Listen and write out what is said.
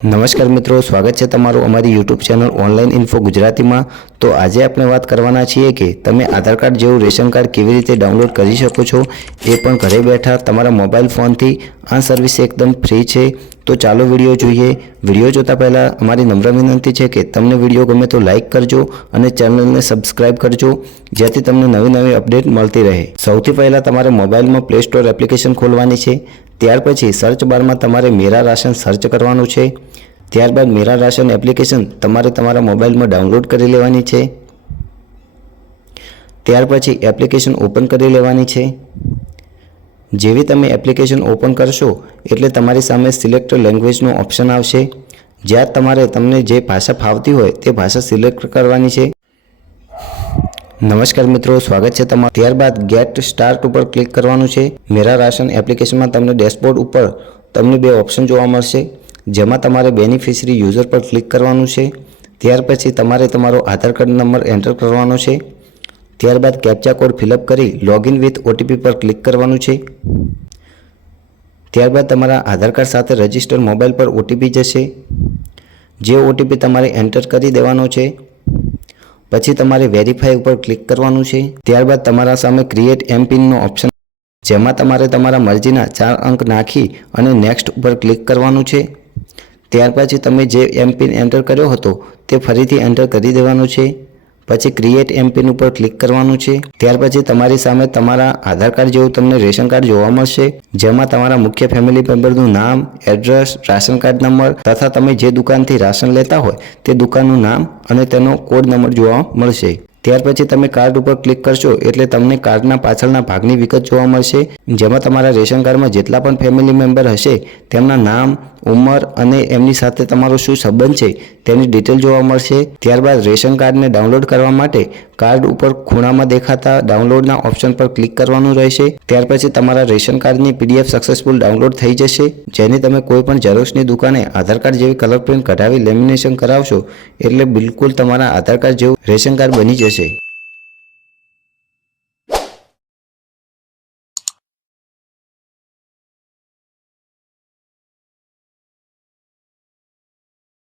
નમસ્કાર મિત્રો, સ્વાગત છે તમારું અમારી યુટ્યુબ ચેનલ ઓનલાઈન ઇન્ફો ગુજરાતીમાં। તો આજે આપણે વાત કરવાના છીએ કે તમે આધાર કાર્ડ જેવું રેશન કાર્ડ કેવી રીતે ડાઉનલોડ કરી શકો છો, એ પણ ઘરે બેઠા તમારા મોબાઈલ ફોનથી। આ સર્વિસ એકદમ ફ્રી છે। તો ચાલો વિડીયો જોઈએ। વિડીયો જોતા પહેલાં અમારી નમ્ર વિનંતી છે કે તમને વિડીયો ગમે તો લાઇક કરજો અને ચેનલને સબસ્ક્રાઇબ કરજો, જેથી તમને નવી નવી અપડેટ મળતી રહે। સૌથી પહેલાં તમારે મોબાઈલમાં પ્લે સ્ટોર એપ્લિકેશન ખોલવાની છે। ત્યાર પછી સર્ચ બારમાં તમારે મેરા રાશન સર્ચ કરવાનું છે। ત્યારબાદ મેરા રાશન એપ્લિકેશન તમારે તમારા મોબાઈલમાં ડાઉનલોડ કરી લેવાની છે। ત્યાર પછી એપ્લિકેશન ઓપન કરી લેવાની છે। જેવી તમે એપ્લિકેશન ઓપન કરશો એટલે તમારી સામે સિલેક્ટ લેંગ્વેજનો ઓપ્શન આવશે, જ્યાં તમારે તમને જે ભાષા ફાવતી હોય તે ભાષા સિલેક્ટ કરવાની છે। નમસ્કાર મિત્રો, સ્વાગત છે તમારું। ત્યારબાદ ગેટ સ્ટાર્ટ ઉપર ક્લિક કરવાનું છે। મેરા રાશન એપ્લિકેશનમાં તમને ડેશબોર્ડ ઉપર તમને બે ઓપ્શન જોવા મળશે, જેમાં તમારે બેનિફિશરી યુઝર પર ક્લિક કરવાનું છે। ત્યાર પછી તમારે તમારો આધાર કાર્ડ નંબર એન્ટર કરવાનો છે। ત્યારબાદ કેપ્ચા કોડ ફિલઅપ કરી લોગિન વિથ ઓટીપી પર ક્લિક કરવાનું છે। ત્યારબાદ તમારા આધાર કાર્ડ સાથે રજિસ્ટર મોબાઈલ પર ઓટીપી જશે, જે ઓટીપી તમારે એન્ટર કરી દેવાનો છે। પછી તમારે વેરીફાઈ ઉપર ક્લિક કરવાનું છે। ત્યારબાદ તમારા સામે ક્રિએટ એમપિનનો ઓપ્શન, જેમાં તમારે તમારા મરજીના 4 અંક નાખી અને નેક્સ્ટ ઉપર ક્લિક કરવાનું છે। ત્યાર પછી તમે જે એમપિન એન્ટર કર્યો હતો તે ફરીથી એન્ટર કરી દેવાનો છે। પછી ક્રિએટ એમપિન ઉપર ક્લિક કરવાનું છે। ત્યાર પછી તમારી સામે તમારા આધાર કાર્ડ જેવું તમને રેશન કાર્ડ જોવા મળશે, જેમાં તમારા મુખ્ય ફેમિલી મેમ્બરનું નામ, એડ્રેસ, રાશન કાર્ડ નંબર તથા તમે જે દુકાનથી રાશન લેતા હોય તે દુકાનનું નામ અને તેનો કોડ નંબર જોવા મળશે। ત્યાર પછી તમે કાર્ડ ઉપર ક્લિક કરશો એટલે તમને કાર્ડના પાછળના ભાગની વિગત જોવા મળશે, જેમાં તમારા રેશન કાર્ડમાં જેટલા પણ ફેમિલી મેમ્બર હશે તેમના નામ, ઉંમર અને એમની સાથે તમારો શું સંબંધ છે તેની ડિટેલ જોવા મળશે। ત્યારબાદ રેશન કાર્ડને ડાઉનલોડ કરવા માટે કાર્ડ ઉપર ખૂણામાં દેખાતા ડાઉનલોડના ઓપ્શન પર ક્લિક કરવાનું રહેશે। ત્યાર પછી તમારા રેશન કાર્ડની પીડીએફ સક્સેસફુલ ડાઉનલોડ થઈ જશે, જેની તમે કોઈ પણ ઝેરોક્ષની દુકાને આધાર કાર્ડ જેવી કલર પ્રિન્ટ કઢાવી લેમિનેશન કરાવશો એટલે બિલકુલ તમારા આધાર કાર્ડ જેવું રેશન કાર્ડ બની જશે।